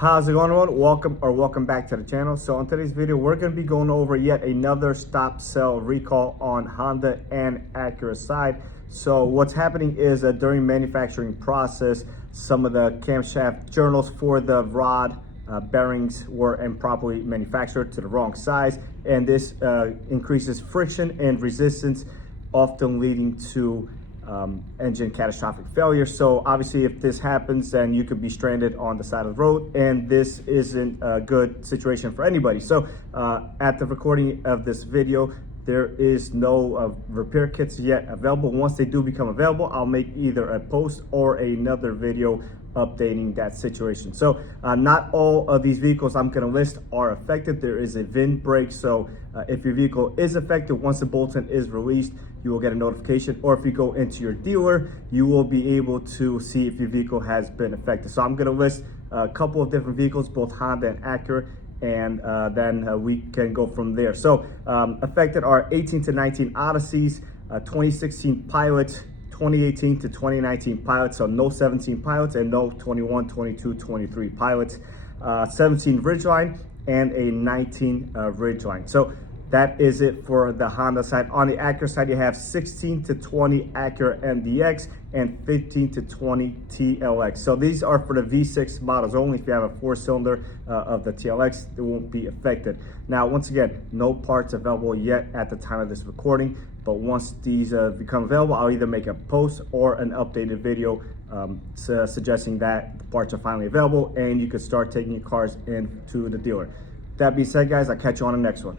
How's it going, everyone? Welcome back to the channel. So in today's video, we're going to be going over yet another stop sell recall on Honda and Acura side. So what's happening is during manufacturing process, some of the camshaft journals for the rod bearings were improperly manufactured to the wrong size, and this increases friction and resistance, often leading to engine catastrophic failure. So obviously if this happens, then you could be stranded on the side of the road, and this isn't a good situation for anybody. So at the recording of this video, there is no repair kits yet available. Once they do become available, I'll make either a post or another video updating that situation. So not all of these vehicles I'm going to list are affected. There is a VIN break, so if your vehicle is affected, once the bulletin is released, you will get a notification, or if you go into your dealer, you will be able to see if your vehicle has been affected. So I'm going to list a couple of different vehicles, both Honda and Acura, and then we can go from there. So affected are 18 to 19 Odysseys, 2016 Pilots, 2018 to 2019 Pilots, so no 17 Pilots, and no 21, 22, 23 Pilots, 17 Ridgeline, and a 19 Ridgeline. So that is it for the Honda side. On the Acura side, you have 16 to 20 Acura MDX and 15 to 20 TLX. So these are for the V6 models only. If you have a 4-cylinder of the TLX, it won't be affected. Now, once again, no parts available yet at the time of this recording, but once these become available, I'll either make a post or an updated video suggesting that the parts are finally available and you can start taking your cars into the dealer. That being said, guys, I'll catch you on the next one.